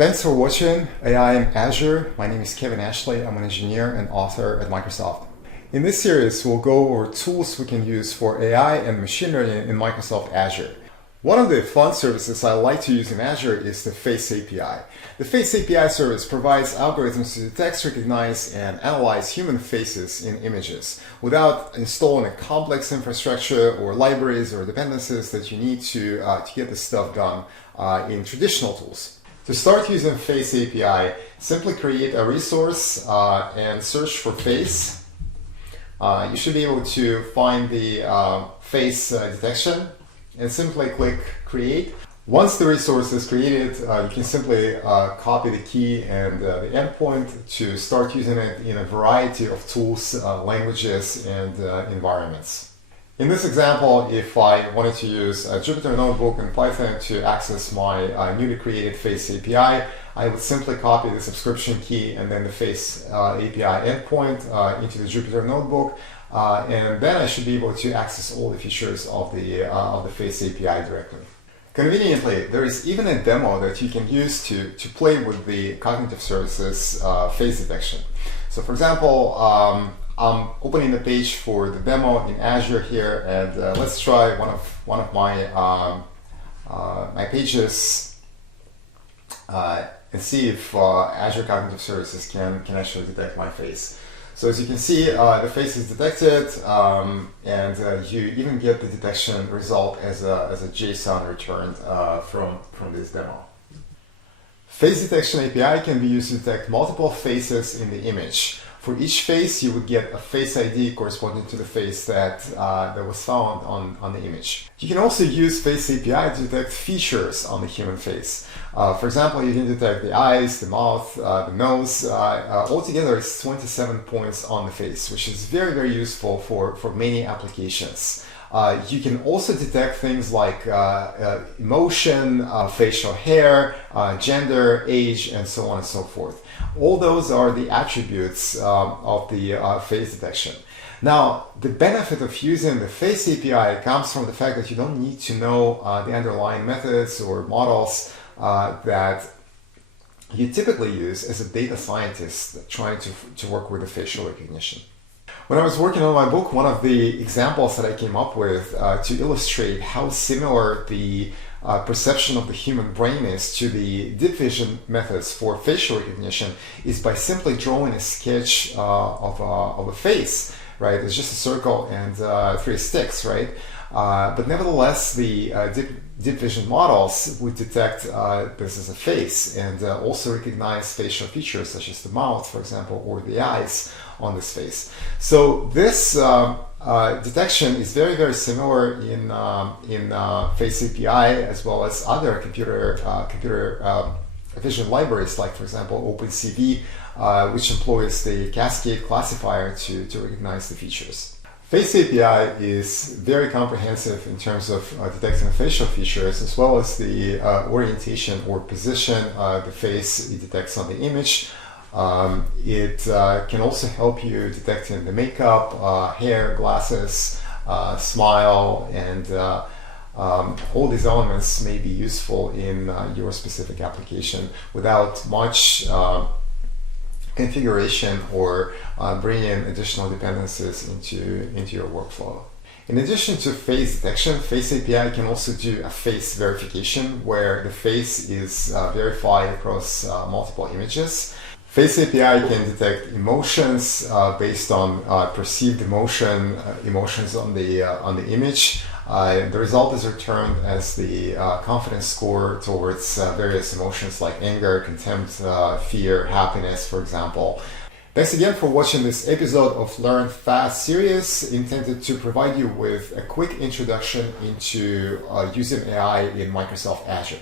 Thanks for watching AI in Azure. My name is Kevin Ashley. I'm an engineer and author at Microsoft. In this series, we'll go over tools we can use for AI and machine learning in Microsoft Azure. One of the fun services I like to use in Azure is the Face API. The Face API service provides algorithms to detect, recognize, and analyze human faces in images without installing a complex infrastructure or libraries or dependencies that you need to get this stuff done in traditional tools. To start using Face API, simply create a resource and search for face. You should be able to find the face detection and simply click create. Once the resource is created, you can simply copy the key and the endpoint to start using it in a variety of tools, languages, and environments. In this example, if I wanted to use a Jupyter Notebook and Python to access my newly created Face API, I would simply copy the subscription key and then the Face API endpoint into the Jupyter Notebook, and then I should be able to access all the features of the Face API directly. Conveniently, there is even a demo that you can use to play with the cognitive services face detection. So for example, I'm opening the page for the demo in Azure here, and let's try one of my my pages and see if Azure Cognitive Services can actually detect my face. So as you can see, the face is detected, and you even get the detection result as a JSON returned from this demo. Face Detection API can be used to detect multiple faces in the image. For each face, you would get a face ID corresponding to the face that was found on the image. You can also use Face API to detect features on the human face. For example, you can detect the eyes, the mouth, the nose. Altogether, it's 27 points on the face, which is very, very useful for many applications. You can also detect things like emotion, facial hair, gender, age, and so on and so forth. All those are the attributes of the face detection. Now, the benefit of using the Face API comes from the fact that you don't need to know the underlying methods or models that you typically use as a data scientist trying to work with the facial recognition. When I was working on my book, one of the examples that I came up with to illustrate how similar the perception of the human brain is to the deep vision methods for facial recognition is by simply drawing a sketch of a face, right? It's just a circle and 3 sticks, right? But nevertheless, the deep vision models would detect this as a face and also recognize facial features such as the mouth, for example, or the eyes on this face. So this detection is very, very similar in Face API as well as other computer vision libraries, like for example OpenCV, which employs the cascade classifier to recognize the features. Face API is very comprehensive in terms of detecting facial features as well as the orientation or position the face it detects on the image. It can also help you detecting the makeup, hair, glasses, smile, and all these elements may be useful in your specific application without much configuration or bringing additional dependencies into your workflow. In addition to face detection, Face API can also do a face verification where the face is verified across multiple images. Face API can detect emotions based on perceived emotions on the image. The result is returned as the confidence score towards various emotions like anger, contempt, fear, happiness, for example. Thanks again for watching this episode of Learn Fast series intended to provide you with a quick introduction into using AI in Microsoft Azure.